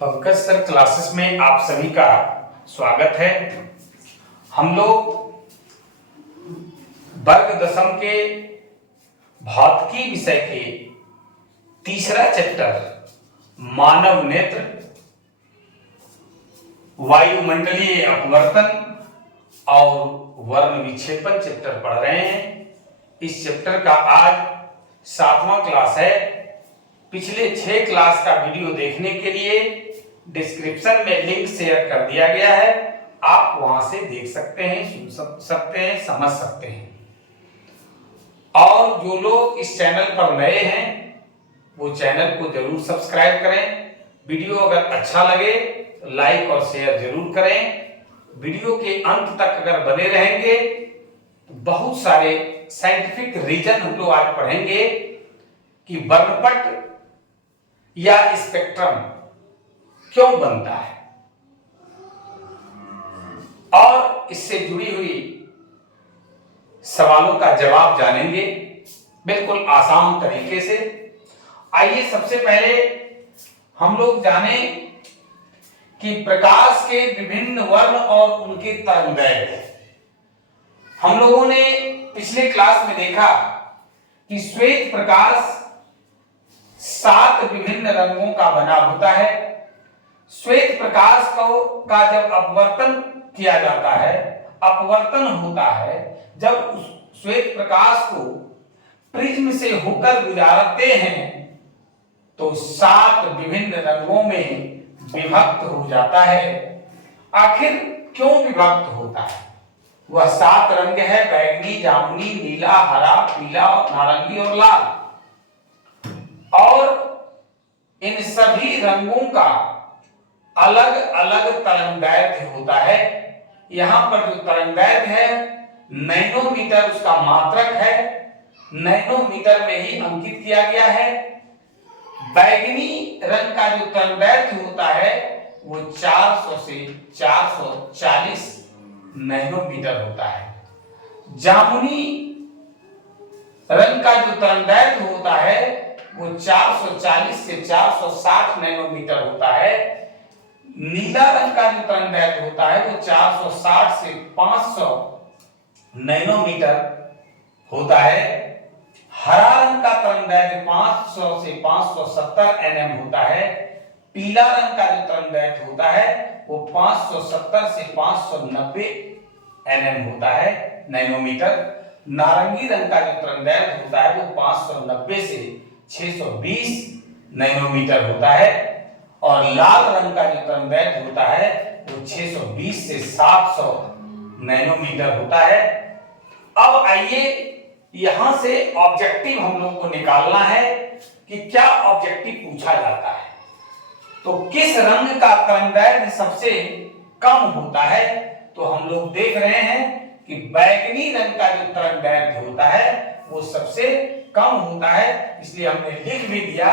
Pankaj sir classes में आप सभी का स्वागत है। हम लोग वर्ग दशम के भौतिकी विषय के तीसरा चैप्टर मानव नेत्र, वायुमंडलीय अपवर्तन और वर्ण विक्षेपण चैप्टर पढ़ रहे हैं। इस चैप्टर का आज 7वां क्लास है। पिछले 6 क्लास का वीडियो देखने के लिए डिस्क्रिप्शन में लिंक शेयर कर दिया गया है, आप वहां से देख सकते हैं, सुन सकते हैं, समझ सकते हैं। और जो लोग इस चैनल पर नए हैं वो चैनल को जरूर सब्सक्राइब करें। वीडियो अगर अच्छा लगे तो लाइक और शेयर जरूर करें। वीडियो के अंत तक अगर बने रहेंगे तो बहुत सारे साइंटिफिक रीजन हम लोग आज पढ़ेंगे कि वर्णपट या स्पेक्ट्रम क्यों बनता है और इससे जुड़ी हुई सवालों का जवाब जानेंगे बिल्कुल आसान तरीके से। आइए सबसे पहले हम लोग जाने कि प्रकाश के विभिन्न वर्ण और उनके तरंगदैर्घ्य। हम लोगों ने पिछले क्लास में देखा कि श्वेत प्रकाश 7 विभिन्न रंगों का बना होता है। श्वेत प्रकाश का जब अपवर्तन किया जाता है, अपवर्तन होता है जब उस श्वेत प्रकाश को प्रिज्म से होकर गुजारते हैं तो 7 विभिन्न रंगों में विभक्त हो जाता है। आखिर क्यों विभक्त होता है? वह 7 रंग है, बैंगनी, जामुनी, नीला, हरा, पीला, नारंगी और लाल। और इन सभी रंगों का अलग अलग तरंगदैर्घ्य होता है। यहां पर जो तरंगदैर्घ्य है नैनोमीटर उसका मात्रक है, नैनोमीटर में ही अंकित किया गया है। बैंगनी रंग का जो तरंगदैर्घ्य होता है वो 400 से 440 नैनोमीटर होता है। जामुनी रंग का जो तरंगदैर्घ्य होता है वो 440 से 460 नैनोमीटर होता है। नीला रंग का जो तरंगदैर्घ्य होता है वो 460 से 500 नैनोमीटर होता है। हरा रंग का तरंगदैर्घ्य 500 से 570 nm होता है। पीला रंग का जो तरंगदैर्घ्य होता है वो 570 से 590 nm होता है, नैनोमीटर। नारंगी रंग का जो तरंगदैर्घ्य होता है वो 590 से 620 नैनोमीटर होता है और लाल रंग का जो तरंगदैर्घ्य होता है वो 620 से 700 नैनोमीटर होता है। अब आइए यहां से ऑब्जेक्टिव हम लोग को निकालना है कि क्या ऑब्जेक्टिव पूछा जाता है। तो किस रंग का तरंगदैर्घ्य सबसे कम होता है? तो हम लोग देख रहे हैं कि बैंगनी रंग का जो तरंगदैर्घ्य होता है वो सबसे कम होता है, इसलिए हमने लिख भी दिया।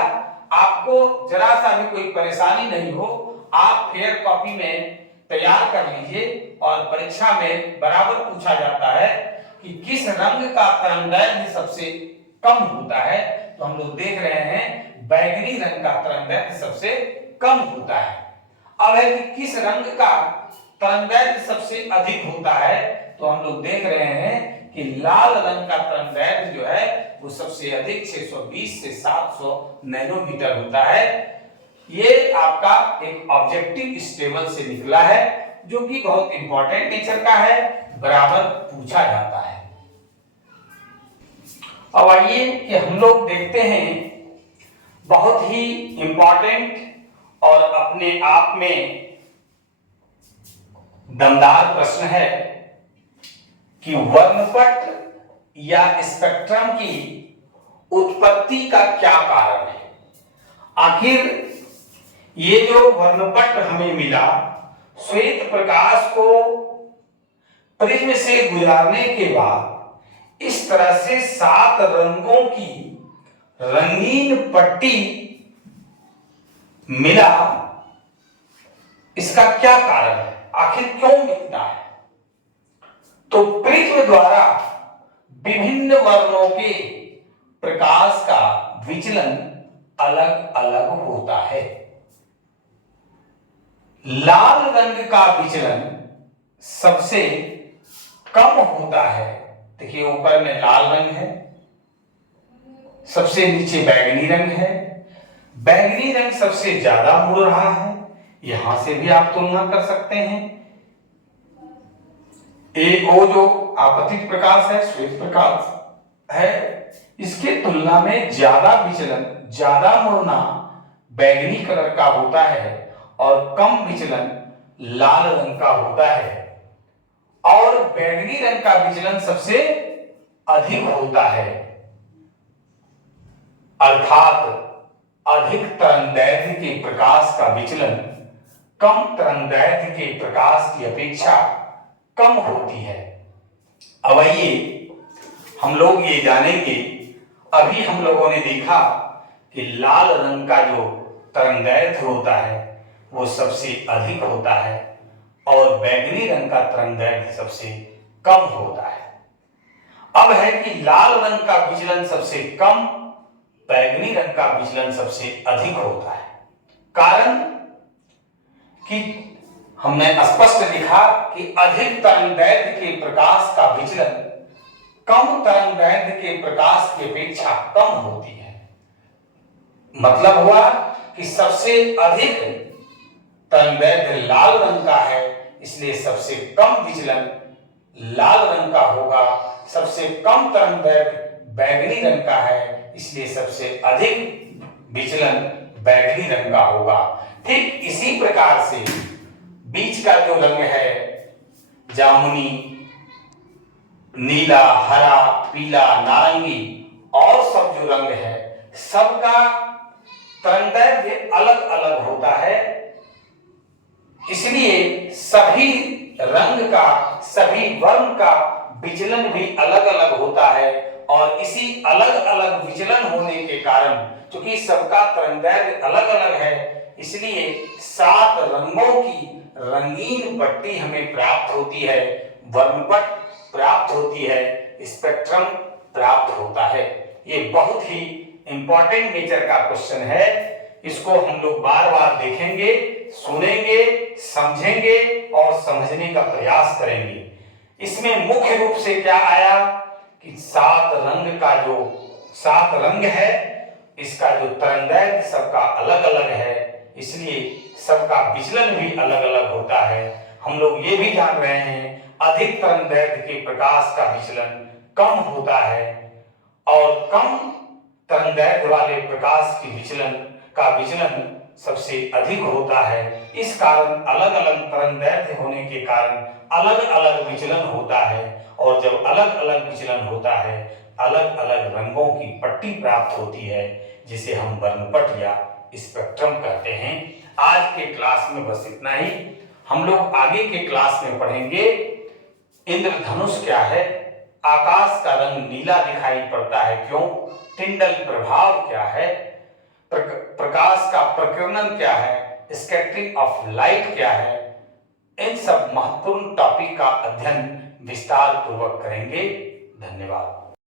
आपको जरा सा भी कोई परेशानी नहीं हो, आप फेयर कॉपी में तैयार कर लीजिए और परीक्षा में बराबर पूछा जाता है कि किस रंग का तरंगदैर्घ्य सबसे कम होता है। तो हम लोग देख रहे हैं बैंगनी रंग का तरंगदैर्घ्य सबसे कम होता है। अब है कि किस रंग का तरंगदैर्घ्य सबसे अधिक होता है, तो हम लोग देख रहे हैं कि लाल रंग का तरंगदैर्घ्य जो है वो सबसे अधिक 620 से 700 नैनोमीटर होता है। ये आपका एक ऑब्जेक्टिव इस टेबल से निकला है जो कि बहुत इंपॉर्टेंट नेचर का है, बराबर पूछा जाता है। अब आइए कि हम लोग देखते हैं बहुत ही इंपॉर्टेंट और अपने आप में दमदार प्रश्न है कि वर्णपट या स्पेक्ट्रम की उत्पत्ति का क्या कारण है। आखिर ये जो वर्णपट हमें मिला, श्वेत प्रकाश को प्रिज्म से गुजारने के बाद इस तरह से 7 रंगों की रंगीन पट्टी मिला, इसका क्या कारण है? आखिर क्यों मिलता है? तो प्रिज्म द्वारा विभिन्न वर्णों के प्रकाश का विचलन अलग अलग होता है। लाल रंग का विचलन सबसे कम होता है। देखिए ऊपर में लाल रंग है, सबसे नीचे बैगनी रंग है। बैगनी रंग सबसे ज्यादा मुड़ रहा है, यहां से भी आप तुलना कर सकते हैं। ओ जो आपतित प्रकाश है, श्वेत प्रकाश है, इसके तुलना में ज्यादा विचलन, ज्यादा मुड़ना बैगनी कलर का होता है और कम विचलन लाल रंग का होता है। और बैगनी रंग का विचलन सबसे अधिक होता है, अर्थात अधिक तरंगदैर्घ्य के प्रकाश का विचलन कम तरंगदैर्घ्य के प्रकाश की अपेक्षा कम होती है। अब आइए हम लोग ये जानेंगे, अभी हम लोगों ने देखा कि लाल रंग का जो तरंगदैर्घ्य होता है वो सबसे अधिक होता है और बैगनी रंग का तरंगदैर्घ्य सबसे कम होता है। अब है कि लाल रंग का विचलन सबसे कम, बैगनी रंग का विचलन सबसे अधिक होता है। कारण कि हमने स्पष्ट लिखा कि अधिक तरंगदैर्घ्य के प्रकाश का विचलन कम तरंगदैर्घ्य के प्रकाश की अपेक्षा कम होती है। मतलब हुआ कि सबसे अधिक तरंगदैर्घ्य लाल रंग का है, इसलिए सबसे कम विचलन लाल रंग का होगा। सबसे कम तरंगदैर्घ्य बैगनी रंग का है, इसलिए सबसे अधिक विचलन बैगनी रंग का होगा। ठीक इसी प्रकार से बीच का जो रंग है, जामुनी, नीला, हरा, पीला, नारंगी और सब जो रंग है, सबका तरंगदैर्घ्य अलग अलग होता है। इसलिए सभी रंग का, सभी वर्ण का विचलन भी अलग अलग होता है और इसी अलग अलग विचलन होने के कारण, क्योंकि सबका तरंगदैर्घ्य अलग अलग है, इसलिए 7 रंगों की रंगीन पट्टी हमें प्राप्त होती है, वर्णपट प्राप्त होती है, स्पेक्ट्रम प्राप्त होता है। ये बहुत ही इंपॉर्टेंट नेचर का क्वेश्चन है। इसको हम लोग बार बार देखेंगे, सुनेंगे, समझेंगे और समझने का प्रयास करेंगे। इसमें मुख्य रूप से क्या आया कि 7 रंग का जो 7 रंग है, इसका जो तरंगदैर्घ्य सबका अलग अलग है, इसलिए सबका विचलन भी अलग अलग होता है। हम लोग ये भी जान रहे हैं अधिक तरंगदैर्घ्य के प्रकाश का विचलन कम होता है और कम तरंगदैर्घ्य वाले प्रकाश की विचलन सबसे अधिक होता है। इस कारण अलग अलग तरंगदैर्घ्य होने के कारण अलग अलग विचलन होता है और जब अलग अलग विचलन होता है, अलग अलग रंगों की पट्टी प्राप्त होती है, जिसे हम वर्णपट या स्पेक्ट्रम कहते हैं। आज के क्लास में बस इतना ही। हम लोग आगे के क्लास में पढ़ेंगे इंद्रधनुष क्या है, आकाश का रंग नीला दिखाई पड़ता है क्यों, टिंडल प्रभाव क्या है, प्रकाश का प्रकीर्णन क्या है, स्कैटरिंग ऑफ लाइट क्या है, इन सब महत्वपूर्ण टॉपिक का अध्ययन विस्तार पूर्वक करेंगे। धन्यवाद।